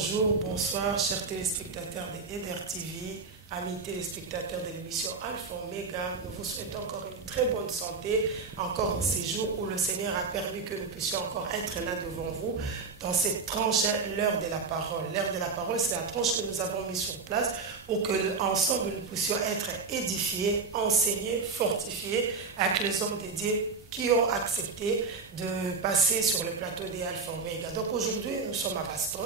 bonjour, bonsoir, chers téléspectateurs de Eder TV, amis téléspectateurs de l'émission Alpha Omega. Nous vous souhaitons encore une très bonne santé, encore en ces jours où le Seigneur a permis que nous puissions encore être là devant vous dans cette tranche, l'heure de la parole. L'heure de la parole, c'est la tranche que nous avons mise sur place pour que ensemble nous puissions être édifiés, enseignés, fortifiés avec les hommes de Dieu qui ont accepté de passer sur le plateau des Alpha Omega. Donc aujourd'hui, nous sommes à Baston.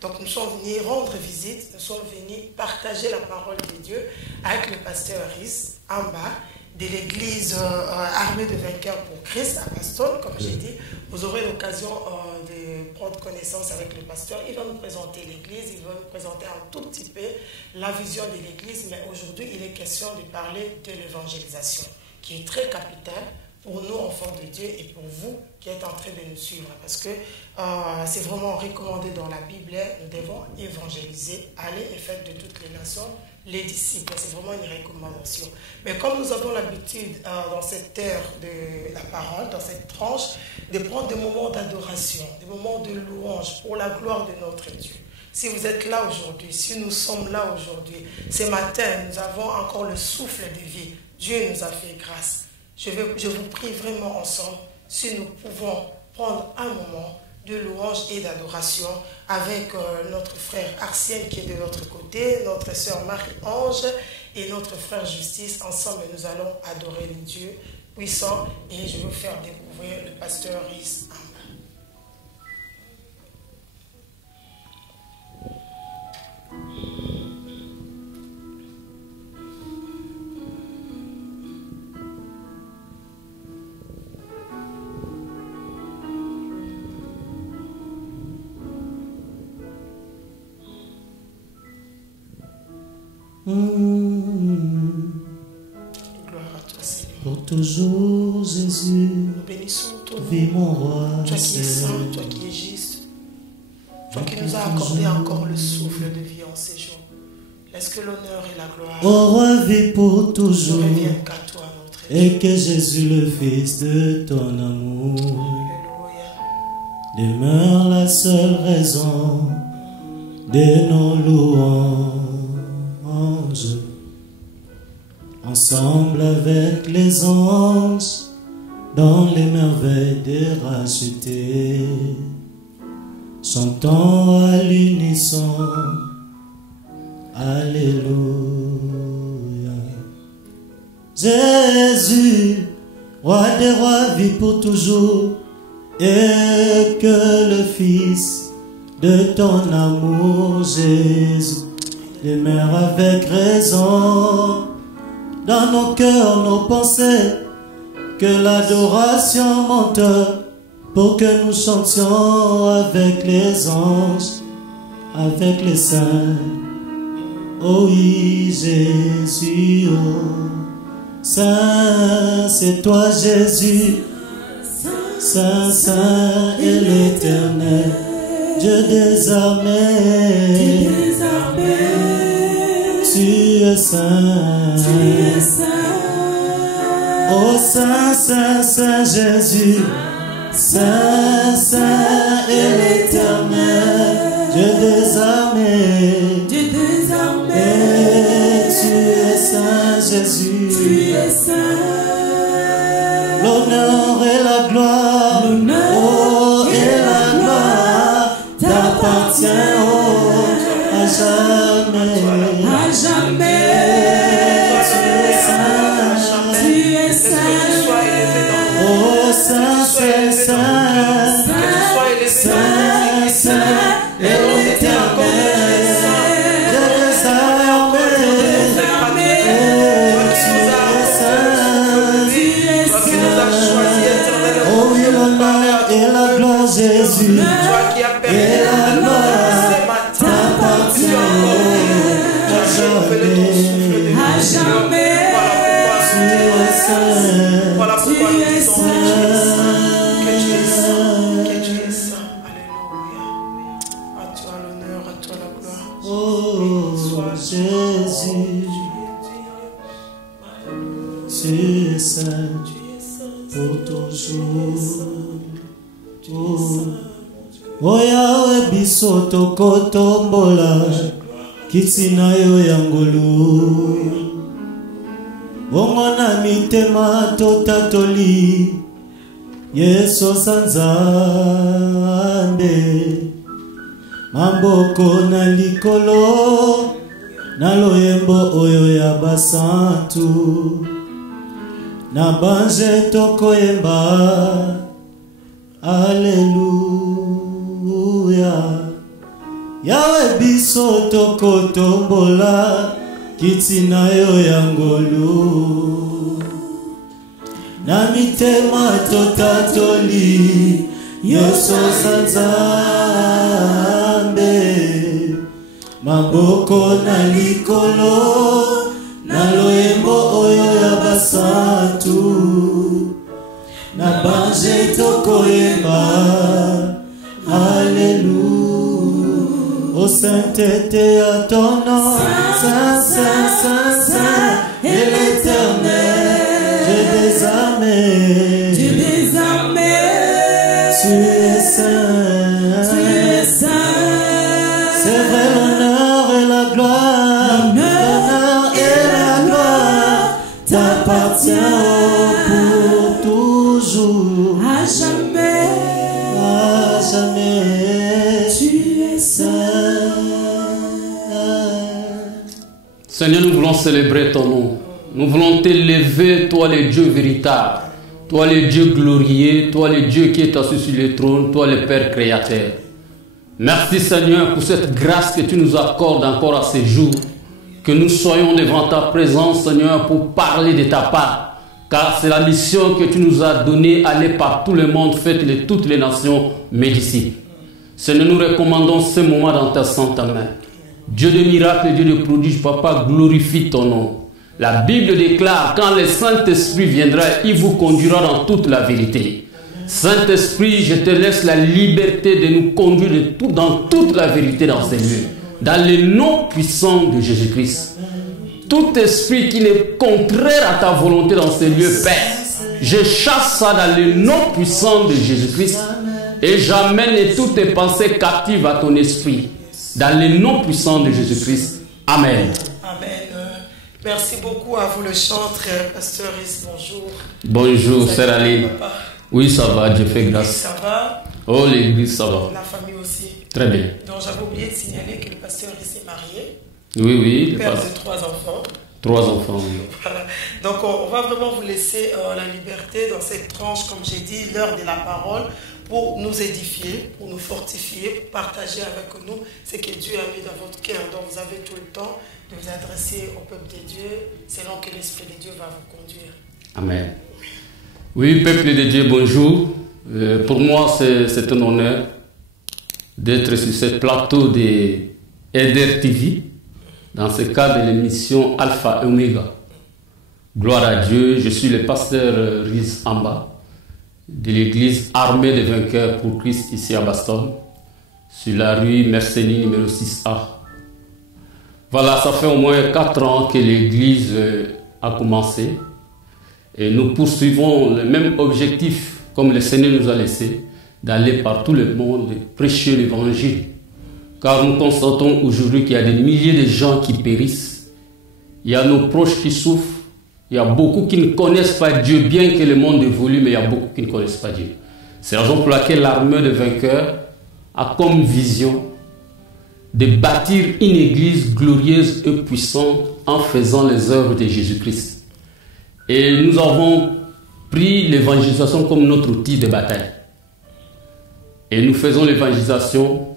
Donc nous sommes venus rendre visite, nous sommes venus partager la parole de Dieu avec le pasteur Rhys en bas de l'église Armée de Vainqueurs pour Christ à Baston. Comme j'ai dit, vous aurez l'occasion de prendre connaissance avec le pasteur. Il va nous présenter l'église, il va nous présenter un tout petit peu la vision de l'église. Mais aujourd'hui, il est question de parler de l'évangélisation, qui est très capitale pour nous, enfants de Dieu, et pour vous qui êtes en train de nous suivre. Parce que c'est vraiment recommandé dans la Bible, nous devons évangéliser, aller et faire de toutes les nations les disciples. C'est vraiment une recommandation. Mais comme nous avons l'habitude, dans cette heure de la parole, dans cette tranche, de prendre des moments d'adoration, des moments de louange pour la gloire de notre Dieu. Si vous êtes là aujourd'hui, si nous sommes là aujourd'hui, ce matin, nous avons encore le souffle de vie. Dieu nous a fait grâce. Je vous prie vraiment ensemble, si nous pouvons prendre un moment de louange et d'adoration avec notre frère Arsène qui est de l'autre côté, notre sœur Marie-Ange et notre frère Justice. Ensemble, nous allons adorer le Dieu puissant et je vais vous faire découvrir le pasteur Rhys. Gloire à toi, Seigneur. Pour toujours, Jésus, Nous bénissons ton nom. vis mon roi. Toi qui es saint, toi qui es juste, toi qui nous as accordé encore le souffle de vie en ces jours. Laisse que l'honneur et la gloire Ô roi, vis pour ne toujours, reviennent qu'à toi, notre Dieu. et que Jésus, le Fils de ton amour, Alléluia. demeure la seule raison de nos louanges. Ensemble avec les anges, dans les merveilles des rachetés, chantons à l'unisson, Alléluia. Jésus, roi des rois, vit pour toujours, et que le Fils de ton amour, Jésus, demeure avec raison dans nos cœurs, nos pensées, que l'adoration monte pour que nous chantions avec les anges, avec les saints. Oh oui, Jésus, oh, Saint, c'est toi Jésus, Saint, Saint et l'Éternel, Dieu des armées, tu es saint, oh Saint, Saint, Saint Jésus, Saint, Saint et l'Éternel, Dieu des armées, et tu es saint Jésus, l'honneur et la gloire, oh et la gloire t'appartient, oh, à jamais. Tu es saint. Oh Saint, Saint, Saint, Saint, Saint, et l'Éternel, Dieu des armées, oh oui, l'honneur et la gloire Jésus, et la gloire t'appartient, à jamais. Voilà pourquoi nous disons que tu es saint, que tu es saint. Alléluia. À toi l'honneur, à toi la gloire. Oh Jésus, tu es saint pour toujours. Oh Oyawe biso tokotombola kiti na yo ya ngolu. Bongo na mitema totatoli Yesu sanzambe. Mamboko na likolo na loyembo oyo ya basantu. Na banje tokoyemba Alleluia. Yawe biso tokotombola kiti na yo ya ngolu. Na mitema totatoli Yesu sanzambe. Maboko na likolo na loyembo oyo ya basantu. Na banje tokoyemba Alléluia. Ô sainteté à ton nom, Saint, Saint, Saint, Saint, et l'Éternel, Dieu des armées, Dieu des armées, tu es saint, tu es saint. C'est vrai l'honneur et la gloire, l'honneur et la gloire t'appartient pour toujours, À jamais, à jamais, tu es saint. Seigneur, nous voulons célébrer ton nom. Nous voulons t'élever, toi le Dieu véritable, toi le Dieu glorieux, toi le Dieu qui est assis sur le trône, toi le Père créateur. Merci Seigneur pour cette grâce que tu nous accordes encore à ces jours, que nous soyons devant ta présence Seigneur pour parler de ta part, car c'est la mission que tu nous as donnée, aller par tout le monde, faites de toutes les nations mes disciples. Seigneur, nous recommandons ce moment dans ta sainte main. Dieu de miracles, Dieu de prodiges, Papa, glorifie ton nom. La Bible déclare, quand le Saint-Esprit viendra, il vous conduira dans toute la vérité. Saint-Esprit, je te laisse la liberté de nous conduire dans toute la vérité dans ces lieux. Dans le nom puissant de Jésus-Christ. Tout esprit qui est contraire à ta volonté dans ces lieux, Père, je chasse ça dans le nom puissant de Jésus-Christ et j'amène toutes tes pensées captives à ton esprit. Dans le nom puissant de Jésus-Christ. Amen. Amen. Merci beaucoup à vous le chantre, Pasteur Is, bonjour. Bonjour, Sœur Aline. Oui, ça va, Dieu fait grâce. Ça va? Oh, l'église, ça va. La famille aussi. Très bien. Donc j'avais oublié de signaler que le pasteur Is est marié. Oui, oui. Père de 3 enfants. 3 enfants, oui. Voilà. Donc on va vraiment vous laisser la liberté dans cette tranche, comme j'ai dit, l'heure de la parole, pour nous édifier, pour nous fortifier, pour partager avec nous ce que Dieu a mis dans votre cœur. Donc vous avez tout le temps de vous adresser au peuple de Dieu, selon que l'Esprit de Dieu va vous conduire. Amen. Oui, peuple de Dieu, bonjour. Pour moi, c'est un honneur d'être sur ce plateau de EDER TV, dans ce cadre de l'émission Alpha et Omega. Gloire à Dieu, je suis le pasteur Riz Amba, de l'église Armée des Vainqueurs pour Christ ici à Baston, sur la rue Merceni numéro 6A. Voilà, ça fait au moins 4 ans que l'église a commencé et nous poursuivons le même objectif comme le Seigneur nous a laissé, d'aller par tout le monde et prêcher l'évangile. Car nous constatons aujourd'hui qu'il y a des milliers de gens qui périssent, il y a nos proches qui souffrent, il y a beaucoup qui ne connaissent pas Dieu, bien que le monde évolue, mais il y a beaucoup qui ne connaissent pas Dieu. C'est la raison pour laquelle l'Armée des Vainqueurs a comme vision de bâtir une église glorieuse et puissante en faisant les œuvres de Jésus-Christ. Et nous avons pris l'évangélisation comme notre outil de bataille. Et nous faisons l'évangélisation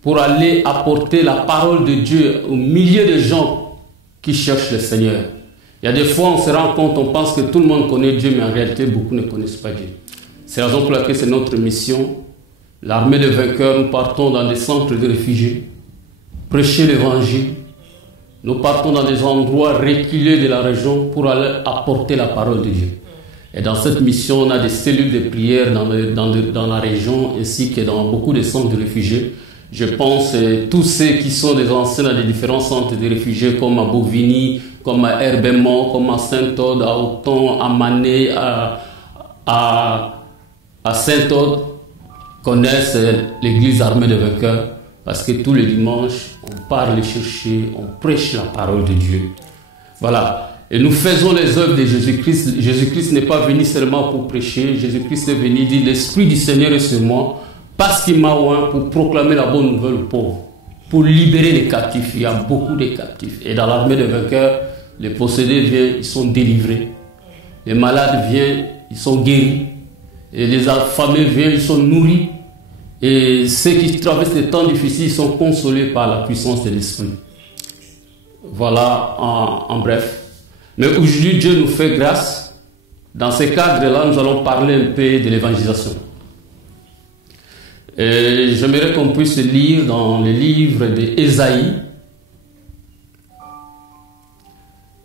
pour aller apporter la parole de Dieu au milieu de gens qui cherchent le Seigneur. Il y a des fois, on se rend compte, on pense que tout le monde connaît Dieu, mais en réalité, beaucoup ne connaissent pas Dieu. C'est la raison pour laquelle c'est notre mission. L'Armée des Vainqueurs, nous partons dans des centres de réfugiés, prêcher l'évangile. Nous partons dans des endroits reculés de la région pour aller apporter la parole de Dieu. Et dans cette mission, on a des cellules de prière dans la région, ainsi que dans beaucoup de centres de réfugiés. Je pense tous ceux qui sont des anciens dans les différents centres de réfugiés, comme à Bovigny, comme à Herbemont, comme à Saint-Aude, à Auton, à Mané, à Saint-Aude. connaissent l'église armée des vainqueurs, parce que tous les dimanches, on part les chercher, on prêche la parole de Dieu. Voilà. Et nous faisons les œuvres de Jésus-Christ. Jésus-Christ n'est pas venu seulement pour prêcher. Jésus-Christ est venu dire, l'Esprit du Seigneur est sur moi, parce qu'il m'a oint pour proclamer la bonne nouvelle aux pauvres, pour libérer les captifs. Il y a beaucoup de captifs. Et dans l'armée des vainqueurs, les possédés viennent, ils sont délivrés. Les malades viennent, ils sont guéris. Et les affamés viennent, ils sont nourris. Et ceux qui traversent des temps difficiles sont consolés par la puissance de l'Esprit. Voilà en bref. Mais aujourd'hui, Dieu nous fait grâce. Dans ces cadres-là, nous allons parler un peu de l'évangélisation. Et j'aimerais qu'on puisse lire dans le livre d'Ésaïe.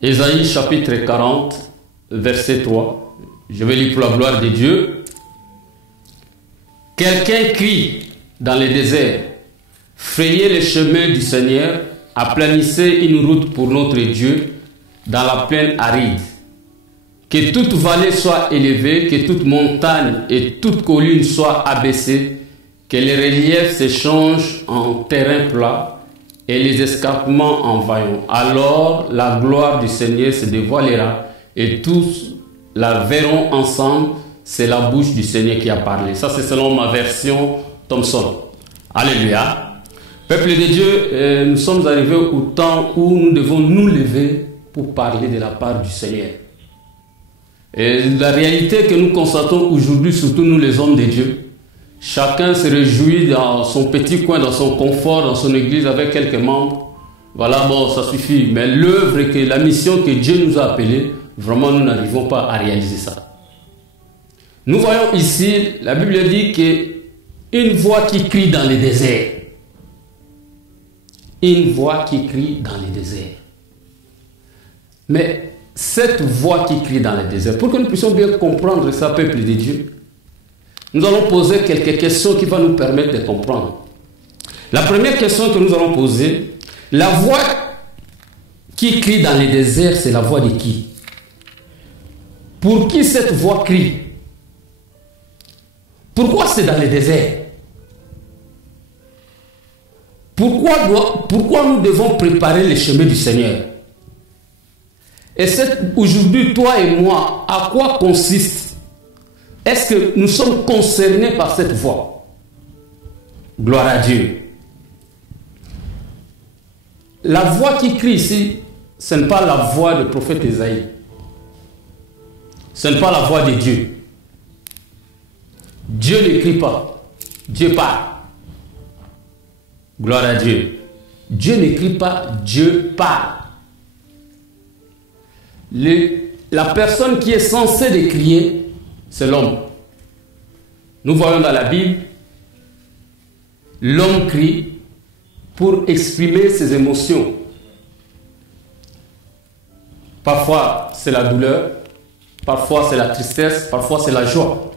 Ésaïe chapitre 40, verset 3. Je vais lire pour la gloire de Dieu. Quelqu'un crie dans les déserts, frayez les chemins du Seigneur, aplanissez une route pour notre Dieu dans la plaine aride. Que toute vallée soit élevée, que toute montagne et toute colline soit abaissée, que les reliefs s'échangent en terrain plat et les escarpements en vaillants. Alors la gloire du Seigneur se dévoilera et tous la verront ensemble. C'est la bouche du Seigneur qui a parlé. Ça, c'est selon ma version Thomson. Alléluia. Peuple de Dieu, nous sommes arrivés au temps où nous devons nous lever pour parler de la part du Seigneur. Et la réalité que nous constatons aujourd'hui, surtout nous les hommes de Dieu, chacun se réjouit dans son petit coin, dans son confort, dans son église avec quelques membres. Voilà, bon, ça suffit. Mais l'œuvre, la mission que Dieu nous a appelée, vraiment, nous n'arrivons pas à réaliser ça. Nous voyons ici, la Bible dit qu'une voix qui crie dans les déserts. Une voix qui crie dans les déserts. Mais cette voix qui crie dans les déserts, pour que nous puissions bien comprendre ça, peuple de Dieu, nous allons poser quelques questions qui vont nous permettre de comprendre. La première question que nous allons poser, la voix qui crie dans les déserts, c'est la voix de qui? Pour qui cette voix crie? Pourquoi c'est dans les déserts? Pourquoi nous devons préparer les chemins du Seigneur? Et aujourd'hui, toi et moi, à quoi consiste? Est-ce que nous sommes concernés par cette voix? Gloire à Dieu. La voix qui crie ici, ce n'est pas la voix du prophète Ésaïe. Ce n'est pas la voix de Dieu. Dieu ne crie pas, Dieu parle. Gloire à Dieu. Dieu ne crie pas, Dieu parle. La personne qui est censée de crier, c'est l'homme. Nous voyons dans la Bible, l'homme crie pour exprimer ses émotions. Parfois, c'est la douleur, parfois, c'est la tristesse, parfois, c'est la joie.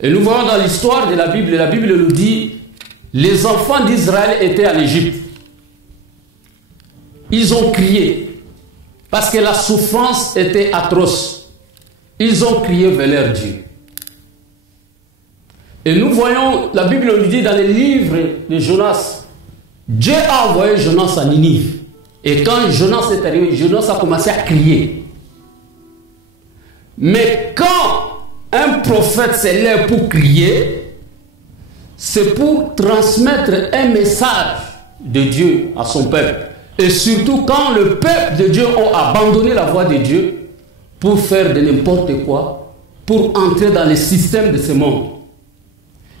Et nous voyons dans l'histoire de la Bible nous dit, les enfants d'Israël étaient en Égypte. Ils ont crié, parce que la souffrance était atroce. Ils ont crié vers leur Dieu. Et nous voyons, la Bible nous dit dans les livres de Jonas, Dieu a envoyé Jonas à Ninive. Et quand Jonas est arrivé, Jonas a commencé à crier. Mais quand un prophète s'élève pour crier, c'est pour transmettre un message de Dieu à son peuple. Et surtout quand le peuple de Dieu a abandonné la voie de Dieu pour faire de n'importe quoi, pour entrer dans le système de ce monde.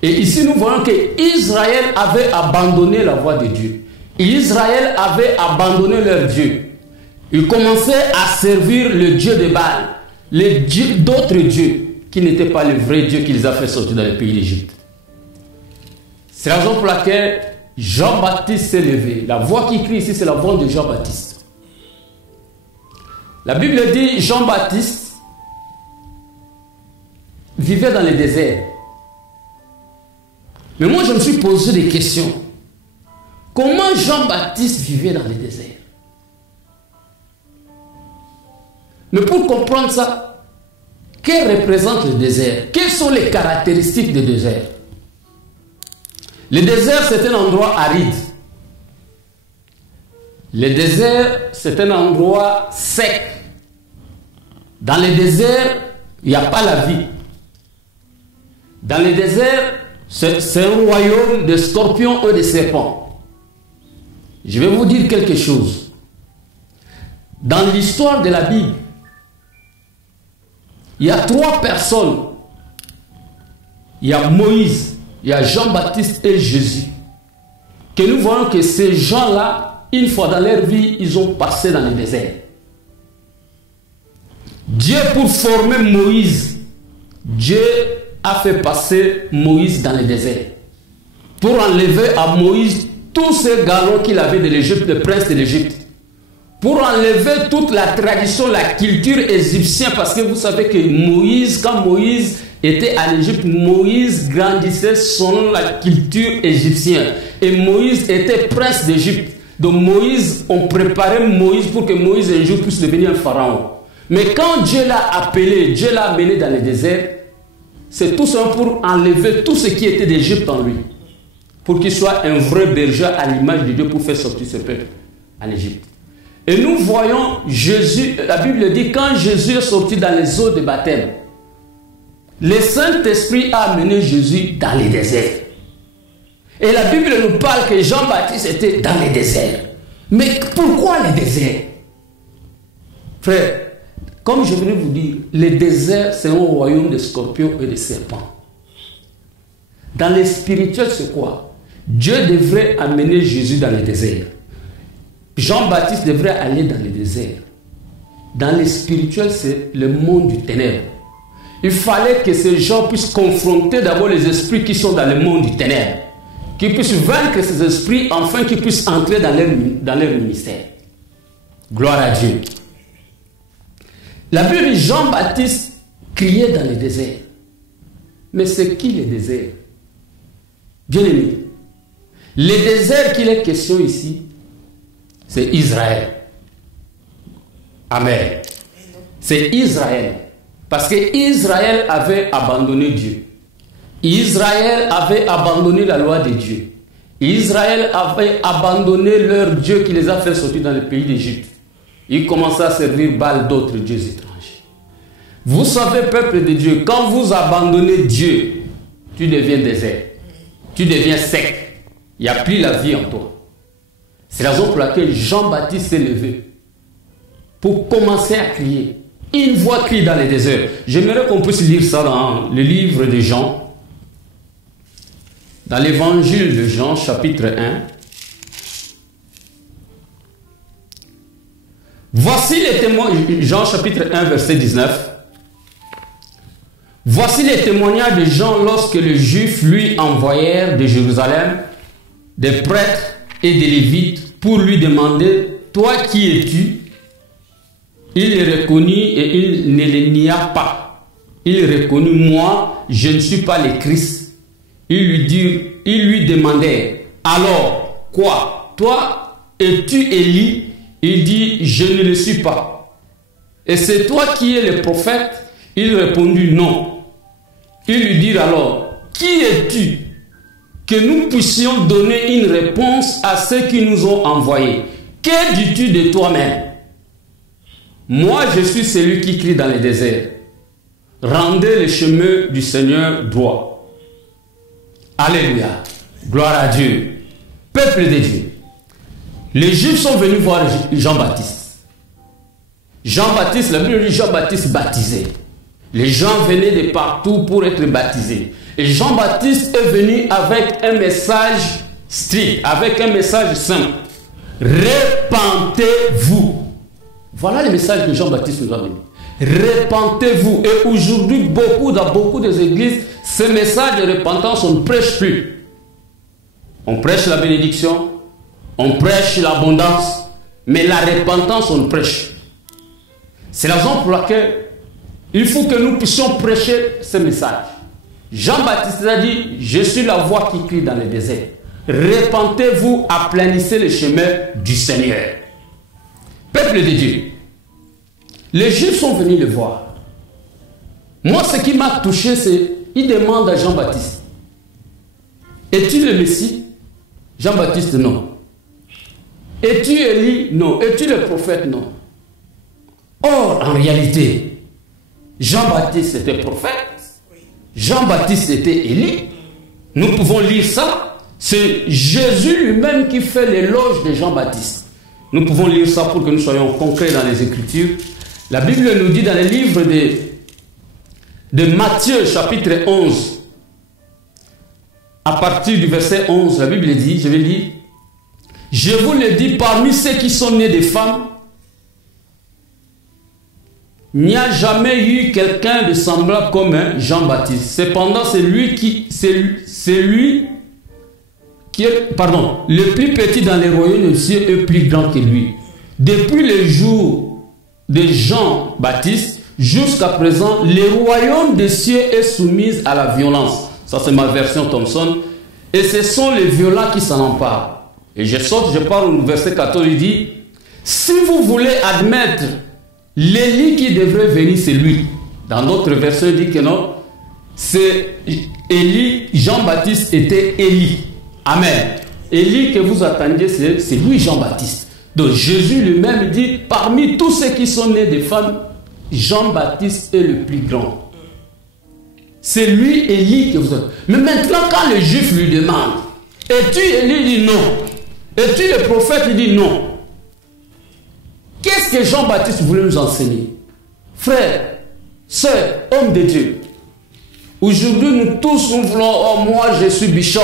Et ici nous voyons que Israël avait abandonné la voie de Dieu. Israël avait abandonné leur Dieu. Ils commençaient à servir le Dieu de Baal, d'autres dieux qui n'étaient pas le vrai Dieu qui les a fait sortir dans le pays d'Égypte. C'est la raison pour laquelle Jean-Baptiste s'est levé. La voix qui crie ici, c'est la voix de Jean-Baptiste. La Bible dit Jean-Baptiste vivait dans le désert. Mais moi, je me suis posé des questions. Comment Jean-Baptiste vivait dans le désert? Mais pour comprendre ça, que représente le désert? Quelles sont les caractéristiques du désert? Le désert, c'est un endroit aride. Le désert, c'est un endroit sec. Dans le désert, il n'y a pas la vie. Dans le désert, c'est un royaume de scorpions et de serpents. Je vais vous dire quelque chose. Dans l'histoire de la Bible, il y a 3 personnes. Il y a Moïse, il y a Jean-Baptiste et Jésus. Que nous voyons que ces gens-là, une fois dans leur vie, ils ont passé dans le désert. Dieu, pour former Moïse, Dieu a fait passer Moïse dans le désert. Pour enlever à Moïse tous ces galons qu'il avait de l'Égypte, le prince de l'Égypte. Pour enlever toute la tradition, la culture égyptienne, parce que vous savez que Moïse, quand Moïse était en Égypte, Moïse grandissait selon la culture égyptienne. Et Moïse était prince d'Égypte. Donc Moïse, on préparait Moïse pour que Moïse un jour puisse devenir un pharaon. Mais quand Dieu l'a appelé, Dieu l'a amené dans le désert, c'est tout ça pour enlever tout ce qui était d'Égypte en lui. Pour qu'il soit un vrai berger à l'image de Dieu pour faire sortir ce peuple en Égypte. Et nous voyons Jésus, la Bible dit, quand Jésus est sorti dans les eaux de baptême, le Saint-Esprit a amené Jésus dans les déserts. Et la Bible nous parle que Jean-Baptiste était dans les déserts. Mais pourquoi les déserts? Frère, comme je venais vous dire, les déserts, c'est un royaume de scorpions et de serpents. Dans les spirituels, c'est quoi? Dieu devrait amener Jésus dans les déserts. Jean-Baptiste devrait aller dans le désert. Dans les spirituels, c'est le monde du ténèbre. Il fallait que ces gens puissent confronter d'abord les esprits qui sont dans le monde du ténèbre. Qu'ils puissent vaincre ces esprits, afin qu'ils puissent entrer dans leur ministère. Gloire à Dieu. La Bible dit Jean-Baptiste criait dans le désert. Mais c'est qui le désert? Bien aimé, le désert qu'il est question ici, c'est Israël. Amen. C'est Israël. Parce que Israël avait abandonné Dieu. Israël avait abandonné la loi de Dieu. Israël avait abandonné leur Dieu qui les a fait sortir dans le pays d'Égypte. Ils commençaient à servir Baal, d'autres dieux étrangers. Vous savez, peuple de Dieu, quand vous abandonnez Dieu, tu deviens désert. Tu deviens sec. Il n'y a plus la vie en toi. C'est la raison pour laquelle Jean-Baptiste s'est levé pour commencer à crier. Une voix crie dans les déserts. J'aimerais qu'on puisse lire ça dans le livre de Jean. Dans l'évangile de Jean, chapitre 1. Voici les témoins, Jean chapitre 1, verset 19. Voici les témoignages de Jean lorsque les Juifs lui envoyèrent de Jérusalem des prêtres et des Lévites pour lui demander, toi qui es-tu? Il les reconnut et il ne les nia pas. Il reconnut, moi, je ne suis pas le Christ. Ils lui demandèrent, alors, quoi? Toi, es-tu Élie? Il dit, je ne le suis pas. Et c'est toi qui es le prophète? Il répondit, non. Ils lui dirent alors, qui es-tu? Que nous puissions donner une réponse à ceux qui nous ont envoyés. Que dis-tu de toi-même? Moi, je suis celui qui crie dans les déserts. Rendez le chemin du Seigneur droit. Alléluia. Gloire à Dieu. Peuple de Dieu. Les Juifs sont venus voir Jean-Baptiste. Jean-Baptiste, la Bible dit Jean-Baptiste baptisé. Les gens venaient de partout pour être baptisés. Et Jean-Baptiste est venu avec un message strict, avec un message simple. Repentez-vous. Voilà le message que Jean-Baptiste nous a donné. Repentez-vous. Et aujourd'hui, dans beaucoup des églises, ce message de repentance, on ne prêche plus. On prêche la bénédiction, on prêche l'abondance, mais la repentance, on ne prêche. C'est la raison pour laquelle il faut que nous puissions prêcher ce message. Jean-Baptiste a dit, je suis la voix qui crie dans le désert. Repentez-vous, aplanissez le chemin du Seigneur. Peuple de Dieu, les Juifs sont venus le voir. Moi, ce qui m'a touché, c'est qu'ils demandent à Jean-Baptiste, es-tu le Messie? Jean-Baptiste, non. Es-tu Élie? Non. Es-tu le prophète? Non. Or, en réalité, Jean-Baptiste était prophète. Jean-Baptiste était Élie. Nous pouvons lire ça. C'est Jésus lui-même qui fait l'éloge de Jean-Baptiste. Nous pouvons lire ça pour que nous soyons concrets dans les Écritures. La Bible nous dit dans le livre de Matthieu, chapitre 11, à partir du verset 11, la Bible dit, je vais lire, « Je vous le dis, parmi ceux qui sont nés des femmes, il n'y a jamais eu quelqu'un de semblable comme un Jean-Baptiste. Cependant, c'est lui qui est, le plus petit dans les royaumes des cieux est plus grand que lui. Depuis le jour de Jean-Baptiste jusqu'à présent, le royaume des cieux est soumis à la violence. » Ça, c'est ma version Thomson. Et ce sont les violents qui s'en emparent. Et je parle au verset 14, il dit, si vous voulez admettre l'Élie qui devrait venir, c'est lui. Dans notre version, il dit que non, c'est Élie, Jean-Baptiste était Élie. Amen. Élie que vous attendiez, c'est lui Jean-Baptiste. Donc Jésus lui-même dit, parmi tous ceux qui sont nés des femmes, Jean-Baptiste est le plus grand. C'est lui, Élie, que vous avez. Mais maintenant, quand les Juifs lui demandent, es-tu Élie? Il dit non. Es-tu le prophète? Il dit non. Qu'est-ce que Jean-Baptiste voulait nous enseigner? Frères, sœurs, hommes de Dieu, aujourd'hui, nous tous, nous voulons, oh, moi, je suis bishop.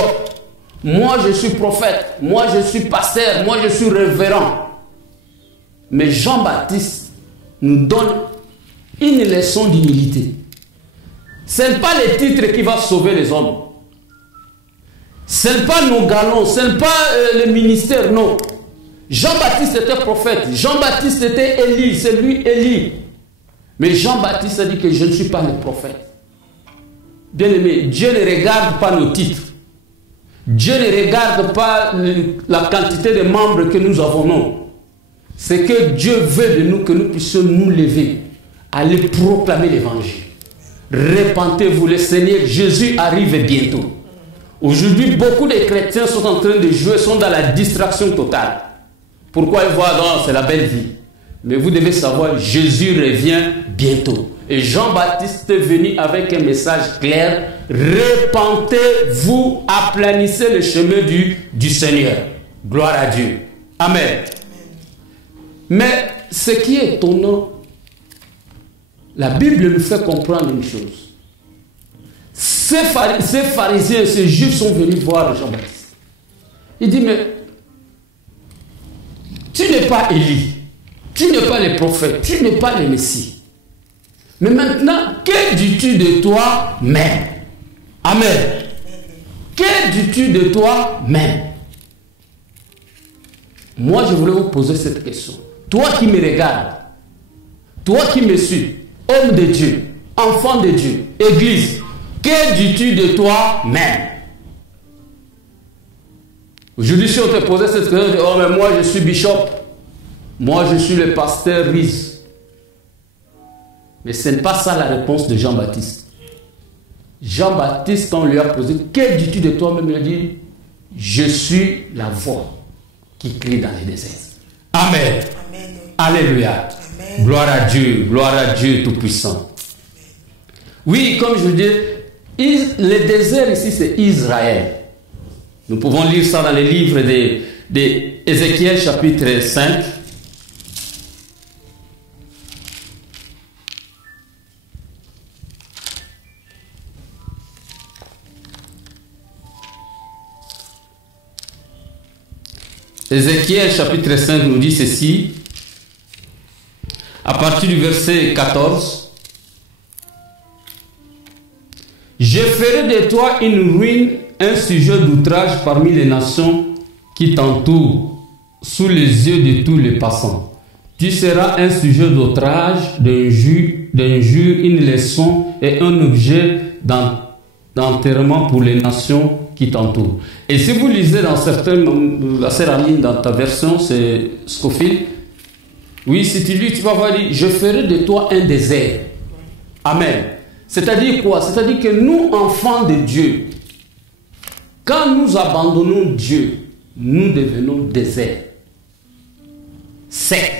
Moi, je suis prophète. Moi, je suis pasteur. Moi, je suis révérend. Mais Jean-Baptiste nous donne une leçon d'humilité. Ce n'est pas les titres qui vont sauver les hommes. Ce n'est pas nos galons, ce n'est pas le ministère, non. Jean-Baptiste était prophète, Jean-Baptiste était Élie, c'est lui Élie. Mais Jean-Baptiste a dit que je ne suis pas le prophète. Bien aimé, Dieu ne regarde pas nos titres. Dieu ne regarde pas la quantité de membres que nous avons, non. C'est que Dieu veut de nous que nous puissions nous lever, aller proclamer l'évangile. Répentez-vous, le Seigneur Jésus arrive bientôt. Aujourd'hui, beaucoup de chrétiens sont en train de jouer, sont dans la distraction totale. Pourquoi ils voient, non, c'est la belle vie. Mais vous devez savoir, Jésus revient bientôt. Et Jean-Baptiste est venu avec un message clair. Répentez-vous, aplanissez le chemin du Seigneur. Gloire à Dieu. Amen. Mais ce qui est étonnant, la Bible nous fait comprendre une chose. Ces pharisiens, ces juifs sont venus voir Jean-Baptiste. Il dit, mais tu n'es pas Élie, tu n'es pas le prophète, tu n'es pas le Messie. Mais maintenant, que dis-tu de toi-même? Amen. Que dis-tu de toi-même? Moi, je voulais vous poser cette question. Toi qui me regardes, toi qui me suis, homme de Dieu, enfant de Dieu, église, que dis-tu de toi-même? Aujourd'hui, si on te posait cette question, oh, mais moi je suis bishop, moi je suis le pasteur Riz. Mais ce n'est pas ça la réponse de Jean-Baptiste. Jean-Baptiste, quand on lui a posé, que dis-tu de toi-même? Il a dit, je suis la voix qui crie dans les déserts. Amen. Amen. Alléluia. Amen. Gloire à Dieu Tout-Puissant. Oui, comme je vous dis, le désert ici, c'est Israël. Nous pouvons lire ça dans les livres d'Ézéchiel, chapitre 5. Ézéchiel, chapitre 5, nous dit ceci, à partir du verset 14. Je ferai de toi une ruine, un sujet d'outrage parmi les nations qui t'entourent, sous les yeux de tous les passants. Tu seras un sujet d'outrage, d'injure, une leçon et un objet d'enterrement pour les nations qui t'entourent. Et si vous lisez dans certaines, la sœur Aline, dans ta version, c'est Scofield, oui, si tu lis, tu vas voir, je ferai de toi un désert. Amen. C'est-à-dire quoi? C'est-à-dire que nous, enfants de Dieu, Quand nous abandonnons Dieu, nous devenons déserts, secs.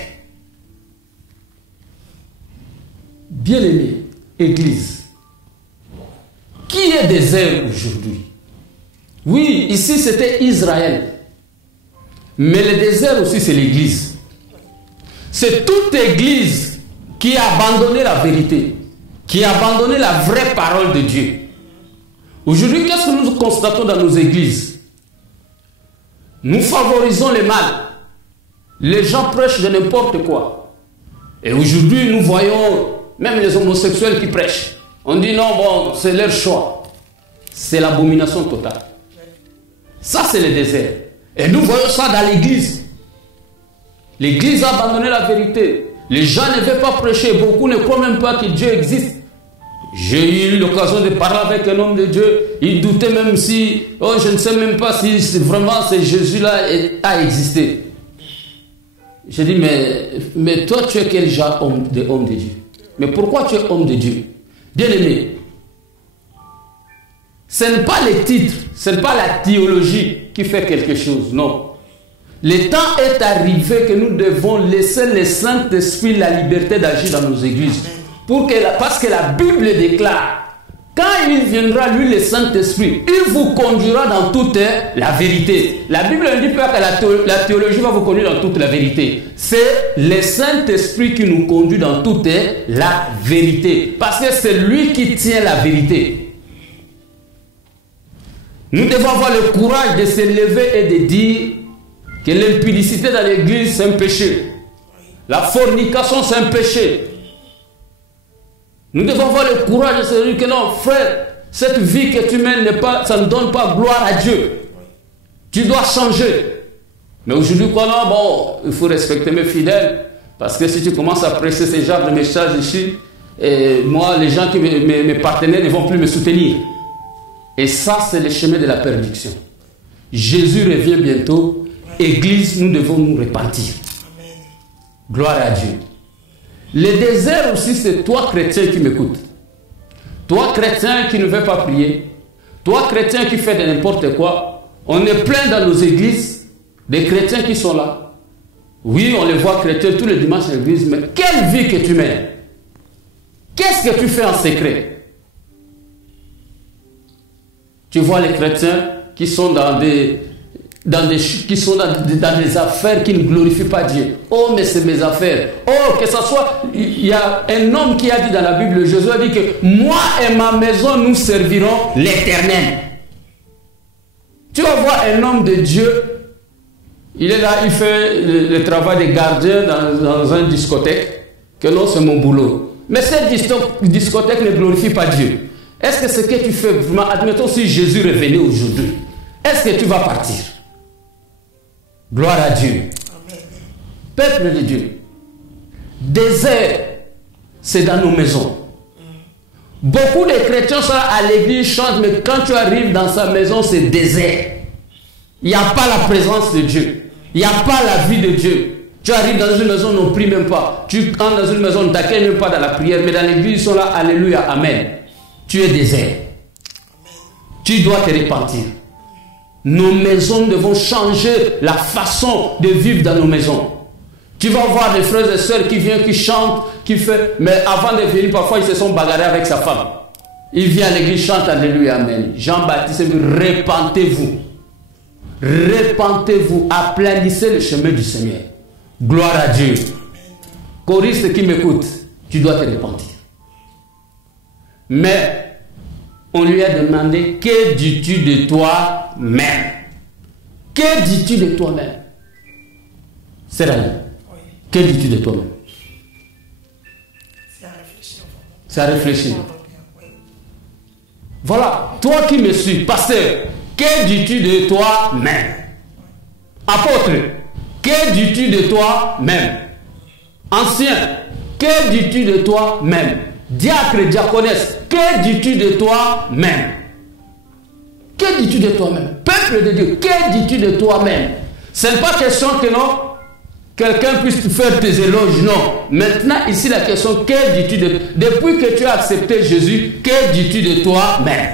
Bien-aimés, Église, qui est désert aujourd'hui? Oui, ici c'était Israël. Mais le désert aussi c'est l'Église. C'est toute Église qui a abandonné la vérité, qui a abandonné la vraie parole de Dieu. Aujourd'hui, qu'est-ce que nous constatons dans nos églises? Nous favorisons le mal. Les gens prêchent de n'importe quoi. Et aujourd'hui, nous voyons même les homosexuels qui prêchent. On dit non, bon, c'est leur choix. C'est l'abomination totale. Ça, c'est le désert. Et nous voyons ça dans l'église. L'église a abandonné la vérité. Les gens ne veulent pas prêcher. Beaucoup ne croient même pas que Dieu existe. J'ai eu l'occasion de parler avec un homme de Dieu. Il doutait même si, oh, je ne sais même pas si vraiment ce Jésus-là a existé. J'ai dit, mais toi, tu es quel genre homme de Dieu? Mais pourquoi tu es homme de Dieu? Bien-aimé, ce n'est pas les titres, ce n'est pas la théologie qui fait quelque chose, non. Le temps est arrivé que nous devons laisser le Saint-Esprit la liberté d'agir dans nos églises. Parce que la Bible déclare, quand il viendra, lui, le Saint-Esprit, il vous conduira dans toute la vérité. La Bible ne dit pas que la théologie va vous conduire dans toute la vérité. C'est le Saint-Esprit qui nous conduit dans toute la vérité. Parce que c'est lui qui tient la vérité. Nous devons avoir le courage de se lever et de dire que l'impudicité dans l'église, c'est un péché. La fornication, c'est un péché. Nous devons avoir le courage de se dire que non, frère, cette vie que tu mènes, ça ne donne pas gloire à Dieu. Tu dois changer. Mais aujourd'hui, quoi, non, bon, il faut respecter mes fidèles. Parce que si tu commences à presser ce genre de messages ici, et moi, les gens qui mes partenaires ne vont plus me soutenir. Et ça, c'est le chemin de la perdition. Jésus revient bientôt. Église, nous devons nous repentir. Amen. Gloire à Dieu. Le désert aussi, c'est toi, chrétien, qui m'écoutes. Toi, chrétien, qui ne veut pas prier. Toi, chrétien, qui fait de n'importe quoi. On est plein dans nos églises des chrétiens qui sont là. Oui, on les voit chrétiens tous les dimanches à l'église, mais quelle vie que tu mènes? Qu'est-ce que tu fais en secret? Tu vois les chrétiens qui sont dans des affaires qui ne glorifient pas Dieu. Oh, mais c'est mes affaires. Oh, que ça soit... Il y a un homme qui a dit dans la Bible, Jésus a dit que moi et ma maison, nous servirons l'Éternel. Tu vas voir un homme de Dieu, il est là, il fait le travail de gardien dans une discothèque, que non, c'est mon boulot. Mais cette discothèque ne glorifie pas Dieu. Est-ce que ce que tu fais vraiment, admettons si Jésus revenait aujourd'hui, est-ce que tu vas partir? Gloire à Dieu. Amen. Peuple de Dieu. Désert, c'est dans nos maisons. Beaucoup de chrétiens sont à l'église, chantent, mais quand tu arrives dans sa maison, c'est désert. Il n'y a pas la présence de Dieu. Il n'y a pas la vie de Dieu. Tu arrives dans une maison, on ne prie même pas. Tu entres dans une maison, on ne t'accueille même pas dans la prière, mais dans l'église, ils sont là, alléluia, amen. Tu es désert. Tu dois te repentir. Nos maisons devront changer la façon de vivre dans nos maisons. Tu vas voir des frères et sœurs qui viennent, qui chantent, qui font... Mais avant de venir, parfois, ils se sont bagarrés avec sa femme. Il vient à l'église, chante alléluia, amen. Jean-Baptiste dit, repentez-vous. Repentez-vous, aplanissez le chemin du Seigneur. Gloire à Dieu. Choriste qui m'écoute, tu dois te repentir. Mais on lui a demandé, que dis-tu de toi-même? Que dis-tu de toi-même? C'est la vie. Oui. Que dis-tu de toi-même? C'est à réfléchir. C'est à réfléchir. Oui. Voilà, toi qui me suis, pasteur, que dis-tu de toi-même? Apôtre, que dis-tu de toi-même? Ancien, que dis-tu de toi-même? Diacre, diaconesse, que dis-tu de toi-même? Que dis-tu de toi-même? Peuple de Dieu, que dis-tu de toi-même? Ce n'est pas question que non, quelqu'un puisse te faire tes éloges, non. Maintenant, ici, la question, que dis-tu de... Depuis que tu as accepté Jésus, que dis-tu de toi-même?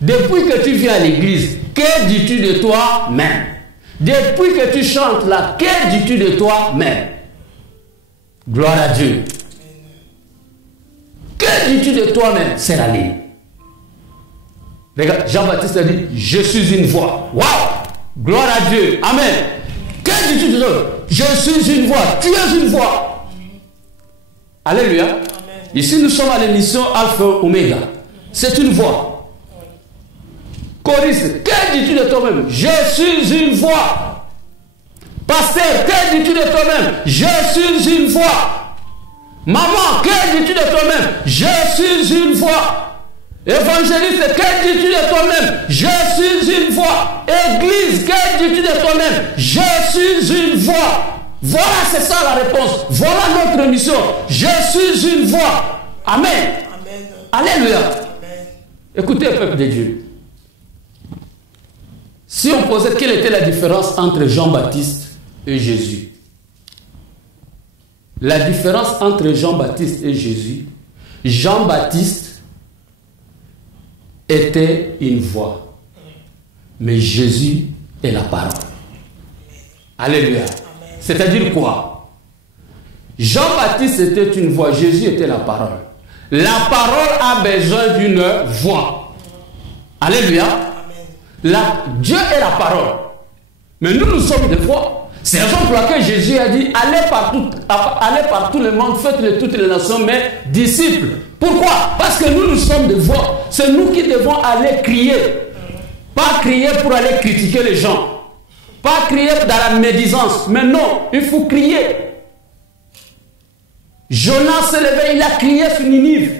Depuis que tu viens à l'église, Que dis-tu de toi-même? Depuis que tu chantes là, que dis-tu de toi-même? Gloire à Dieu. Que dis-tu de toi-même? C'est la ligne. Regarde, Jean-Baptiste a dit, je suis une voix. Waouh! Gloire à Dieu. Amen. Que dis-tu de toi? Je suis une voix. Tu es une voix. Alléluia. Amen. Ici, nous sommes à l'émission Alpha Omega. C'est une voix. Choriste, que dis-tu de toi-même? Je suis une voix. Pasteur, que dis-tu de toi-même? Je suis une voix. Maman, que dis-tu de toi-même? Je suis une voix. Évangéliste, que dis-tu de toi-même? Je suis une voix. Église, que dis-tu de toi-même? Je suis une voix. Voilà, c'est ça la réponse. Voilà notre mission. Je suis une voix. Amen. Amen. Alléluia. Amen. Écoutez, peuple de Dieu. Si on posait quelle était la différence entre Jean-Baptiste et Jésus? La différence entre Jean-Baptiste et Jésus, Jean-Baptiste était une voix, mais Jésus est la parole. Alléluia. C'est-à-dire quoi? Jean-Baptiste était une voix, Jésus était la parole. La parole a besoin d'une voix. Alléluia. Dieu est la parole. Mais nous sommes des voix. C'est la raison pour laquelle Jésus a dit, allez par tout le monde, faites-le toutes les nations, mais disciples. Pourquoi? Parce que nous sommes des voix. C'est nous qui devons aller crier. Pas crier pour aller critiquer les gens. Pas crier dans la médisance. Mais non, il faut crier. Jonas s'est levé, il a crié sur Ninive.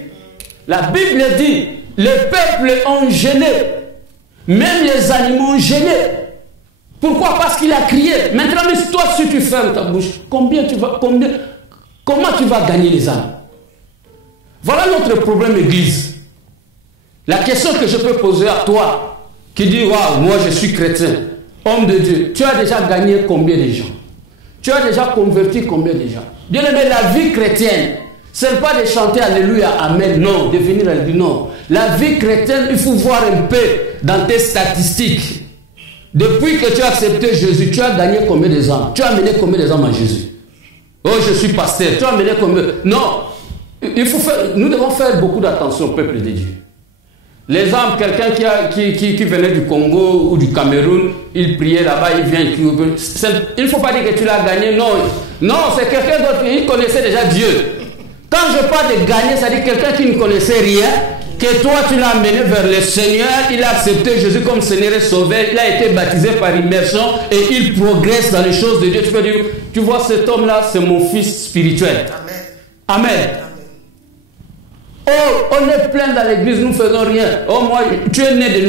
La Bible dit, les peuples ont gêné. Même les animaux ont gêné. Pourquoi? Parce qu'il a crié. Maintenant, toi, si tu fermes ta bouche, comment tu vas gagner les âmes? Voilà notre problème, Église. La question que je peux poser à toi, qui dit, waouh, moi je suis chrétien, homme de Dieu, tu as déjà gagné combien de gens? Tu as déjà converti combien de gens? Bien aimé, la vie chrétienne, ce n'est pas de chanter Alléluia, Amen, non, de venir à l'église, non. La vie chrétienne, il faut voir un peu dans tes statistiques. Depuis que tu as accepté Jésus, tu as gagné combien de âmes? Tu as amené combien de âmes à Jésus? Oh, je suis pasteur, tu as amené combien? Non. Nous devons faire beaucoup d'attention au peuple de Dieu. Les âmes, quelqu'un qui venait du Congo ou du Cameroun, il priait là-bas, il vient. Il ne faut pas dire que tu l'as gagné, non. Non, c'est quelqu'un d'autre, il connaissait déjà Dieu. Quand je parle de gagner, c'est-à-dire quelqu'un qui ne connaissait rien, que toi tu l'as amené vers le Seigneur, il a accepté Jésus comme Seigneur et Sauveur, il a été baptisé par immersion et il progresse dans les choses de Dieu. Tu peux dire, tu vois cet homme-là, c'est mon fils spirituel. Amen. Amen. Oh, on est plein dans l'église, nous ne faisons rien. Oh, moi, tu es né de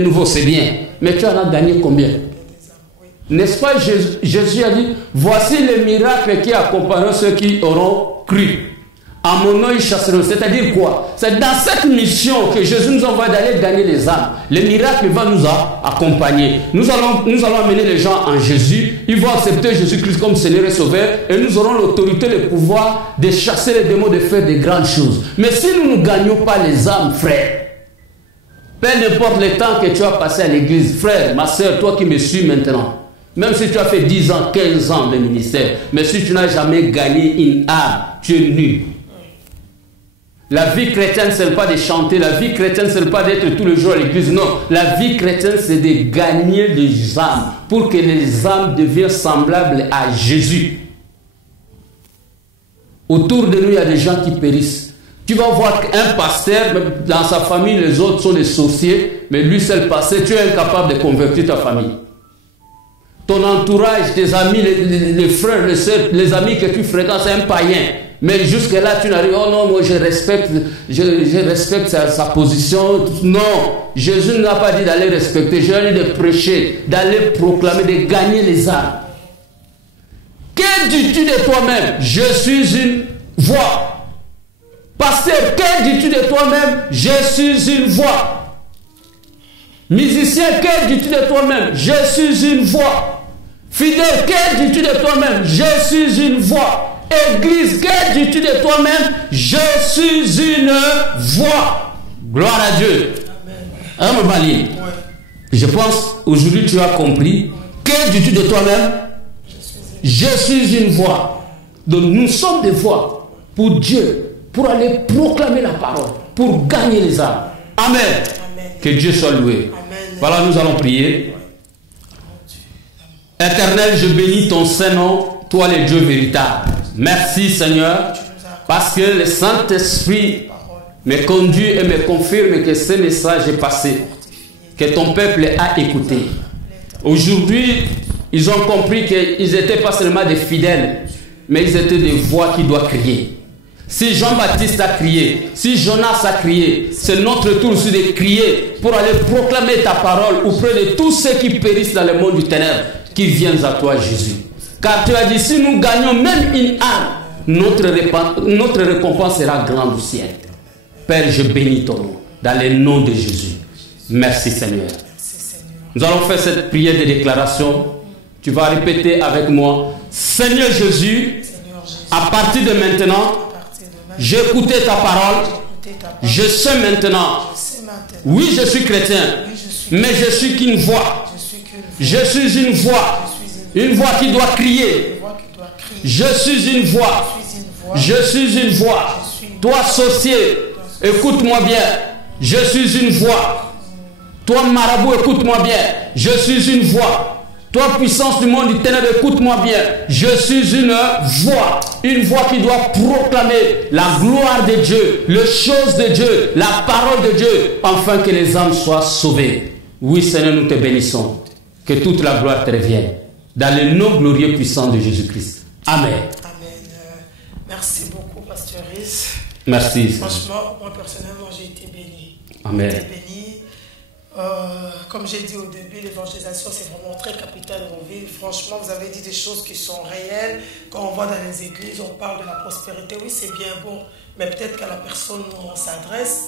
nouveau, c'est bien. Mais tu en as gagné combien? N'est-ce pas, Jésus a dit, voici les miracles qui accompagneront ceux qui auront cru. À mon nom, ils chasseront. C'est-à-dire quoi? C'est dans cette mission que Jésus nous envoie d'aller gagner les âmes. Les miracles vont nous accompagner. Nous allons amener les gens en Jésus. Ils vont accepter Jésus-Christ comme Seigneur et Sauveur. Et nous aurons l'autorité, le pouvoir de chasser les démons, de faire de grandes choses. Mais si nous ne gagnons pas les âmes, frère, peu importe le temps que tu as passé à l'église, frère, ma soeur, toi qui me suis maintenant, même si tu as fait 10 ans, 15 ans de ministère, mais si tu n'as jamais gagné une âme, tu es nul. La vie chrétienne, ce n'est pas de chanter. La vie chrétienne, ce n'est pas d'être tout le jour à l'église. Non, la vie chrétienne, c'est de gagner les âmes pour que les âmes deviennent semblables à Jésus. Autour de nous, il y a des gens qui périssent. Tu vas voir un pasteur, dans sa famille, les autres sont des sorciers, mais lui, c'est le pasteur. Tu es incapable de convertir ta famille. Ton entourage, tes amis, les frères, les soeurs, les amis que tu fréquentes, c'est un païen. Mais jusque-là, tu n'arrives, oh non, moi je respecte sa position. Non, Jésus n'a pas dit d'aller respecter, Jésus a dit de prêcher, d'aller proclamer, de gagner les âmes. Que dis-tu de toi-même? Je suis une voix. Pasteur, que dis-tu de toi-même? Je suis une voix. Musicien, que dis-tu de toi-même? Je suis une voix. Fidèle, que dis-tu de toi-même? Je suis une voix. Église, que dis-tu de toi-même? Je suis une voix. Gloire à Dieu. Amen. Je pense aujourd'hui tu as compris. Que dis-tu de toi-même? Je suis une voix. Donc nous sommes des voix pour Dieu, pour aller proclamer la parole, pour gagner les âmes. Amen. Amen. Que Dieu soit loué. Amen. Voilà, nous allons prier. Éternel, je bénis ton Saint-Nom, toi le Dieu véritable. Merci Seigneur, parce que le Saint-Esprit me conduit et me confirme que ce message est passé, que ton peuple a écouté. Aujourd'hui, ils ont compris qu'ils n'étaient pas seulement des fidèles, mais ils étaient des voix qui doivent crier. Si Jean-Baptiste a crié, si Jonas a crié, c'est notre tour aussi de crier pour aller proclamer ta parole auprès de tous ceux qui périssent dans le monde du ténèbre, qui viennent à toi, Jésus. Car tu as dit, si nous gagnons même une âme, notre récompense sera grande au ciel. Père, je bénis ton nom, dans le nom de Jésus. Merci Seigneur. Nous allons faire cette prière de déclaration. Tu vas répéter avec moi. Seigneur Jésus, à partir de maintenant, j'ai écouté ta parole. Je sais maintenant. Oui, je suis chrétien, mais je suis qu'une voix. Je suis une voix qui doit crier. Je suis une voix. Je suis une voix. Toi, sorcier, écoute-moi bien. Je suis une voix. Toi, marabout, écoute-moi bien. Je suis une voix. Toi, puissance du monde du ténèbre, écoute-moi bien. Je suis une voix qui doit proclamer la gloire de Dieu, les choses de Dieu, la parole de Dieu, afin que les âmes soient sauvées. Oui, Seigneur, nous te bénissons. Que toute la gloire te revienne. Dans le nom glorieux puissant de Jésus-Christ. Amen. Amen. Merci beaucoup, Pasteur Rhys. Merci. Franchement, moi personnellement, j'ai été béni. Amen. J'ai été béni. Comme j'ai dit au début, l'évangélisation, c'est vraiment très capital dans nos vies. Franchement, vous avez dit des choses qui sont réelles. Quand on va dans les églises, on parle de la prospérité. Oui, c'est bien bon, mais peut-être qu'à la personne où on s'adresse,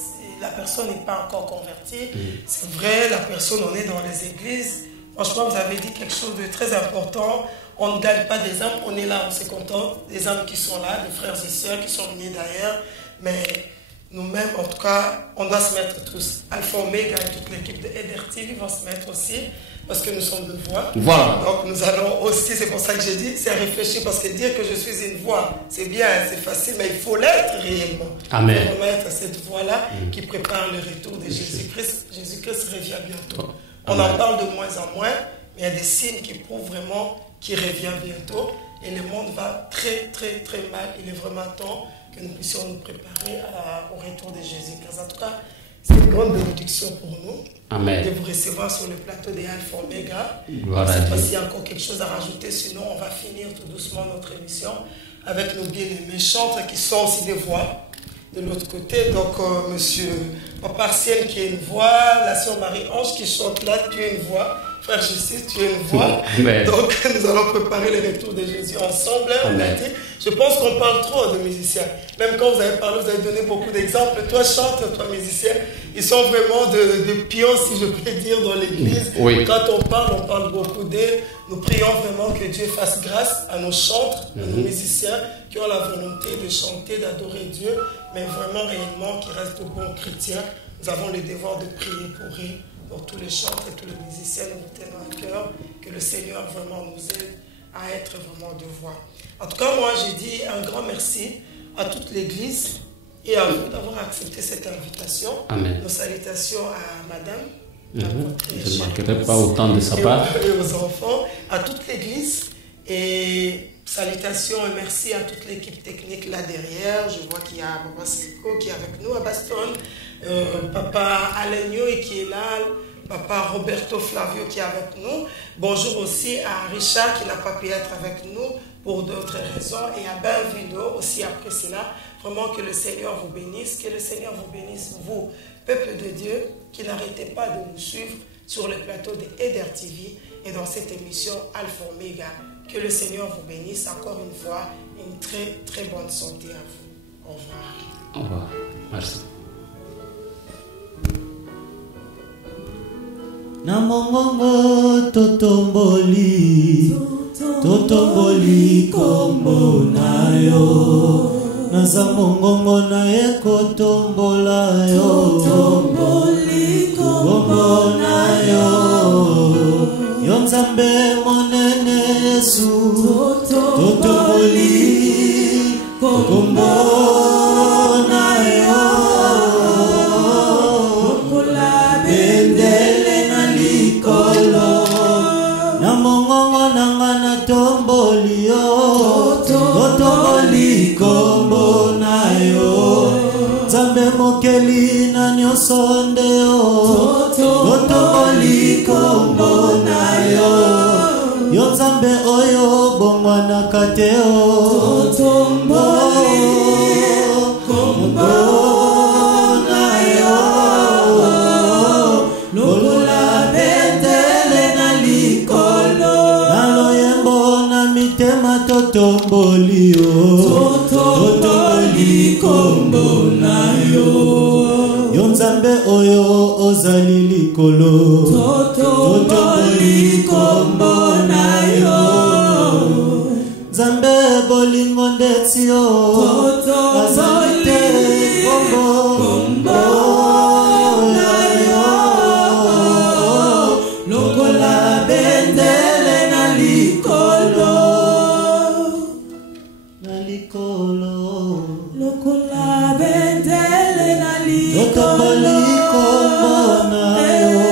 la personne n'est pas encore convertie. C'est vrai, la personne, on est dans les églises. Franchement, vous avez dit quelque chose de très important. On ne gagne pas des âmes, on est là, on s'est content. Des âmes qui sont là, des frères et sœurs qui sont venus d'ailleurs. Mais nous-mêmes, en tout cas, on doit se mettre tous. Alpha Omega et toute l'équipe de EDRTV vont se mettre aussi, parce que nous sommes deux voix. Voilà. Donc nous allons aussi, c'est pour ça que j'ai dit, c'est à réfléchir, parce que dire que je suis une voix, c'est bien, c'est facile, mais il faut l'être réellement. Amen. Il faut mettre cette voix-là qui prépare le retour de Jésus-Christ. Jésus-Christ revient bientôt. On en parle de moins en moins, mais il y a des signes qui prouvent vraiment qu'il revient bientôt. Et le monde va très, très, très mal. Il est vraiment temps que nous puissions nous préparer au retour de Jésus-Christ. En tout cas, c'est une grande bénédiction pour nous. Amen. De vous recevoir sur le plateau des Alpha Omega. Gloire Je ne à sais pas Dieu. s'il y a encore quelque chose à rajouter, sinon on va finir tout doucement notre émission avec nos bien-aimés chantres qui sont aussi des voix. De l'autre côté, donc monsieur Papa Arsène qui est une voix, la sœur Marie-Ange qui chante là, tu es une voix, frère Justice, tu es une voix. Amen. Donc nous allons préparer le retour de Jésus ensemble. On a dit, je pense qu'on parle trop de musiciens. Même quand vous avez parlé, vous avez donné beaucoup d'exemples. Toi chante, toi musicien, ils sont vraiment de pions, si je peux dire, dans l'église. Oui. Quand on parle beaucoup d'eux. Nous prions vraiment que Dieu fasse grâce à nos chantres, à nos musiciens qui ont la volonté de chanter, d'adorer Dieu, mais vraiment réellement qui restent de bons chrétiens. Nous avons le devoir de prier pour eux, pour tous les chantres et tous les musiciens. Nous nous tenons à cœur que le Seigneur vraiment nous aide à être vraiment de voix. En tout cas, moi, j'ai dit un grand merci à toute l'Église et à vous d'avoir accepté cette invitation. Amen. Nos salutations à Madame. Je ne manquerai pas autant de sa part. Et aux enfants, à toute l'Église. Et salutations et merci à toute l'équipe technique là derrière. Je vois qu'il y a Papa Seko qui est avec nous à Baston, Papa Alenio qui est là, Papa Roberto Flavio qui est avec nous. Bonjour aussi à Richard qui n'a pas pu être avec nous pour d'autres raisons. Et à Ben Vido aussi après cela. Vraiment que le Seigneur vous bénisse, que le Seigneur vous bénisse, vous, peuple de Dieu, qui n'arrêtez pas de nous suivre sur le plateau de EDRTV et dans cette émission Alpha Omega. Que le Seigneur vous bénisse encore une fois. Une très très bonne santé à vous. Au revoir. Au revoir. Merci. Namongongo totomboli kombo na yo naza mongongo na ekotombola yo kombo na yo yo nzambe monene Yesu totomboli kombo na yo bendele na likolo na mongongo nanga na tomboli yo totomboli kombo na yo nzambe mokeli na nyonso nde yo totomboli kombo na yo yo nzambe oyo bongwanaka te yo totomboli kombo na yo lokola bendele na likolo na loyembo na mitema totomboli yo totomboli kombo na yo yo nzambe oyo ozali likolo totomboli kombo na yo nzambe bolingo ndeti yo azali te kombo na yo lokola bendele na likolo lokola bendele na likolo kombo na yo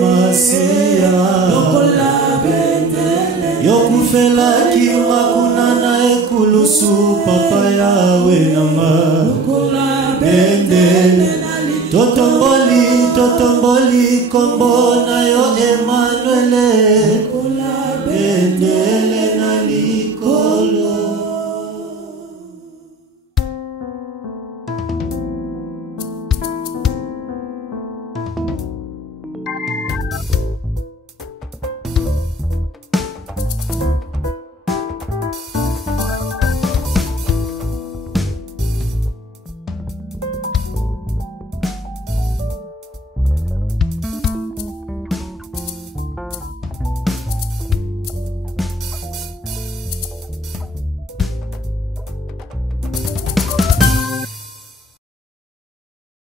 Masia lokola bendele yokufelaki makuna na ekulusu papa yawe nama lokola bendele totomboli kombo na yo Emmanuel lokola bendele na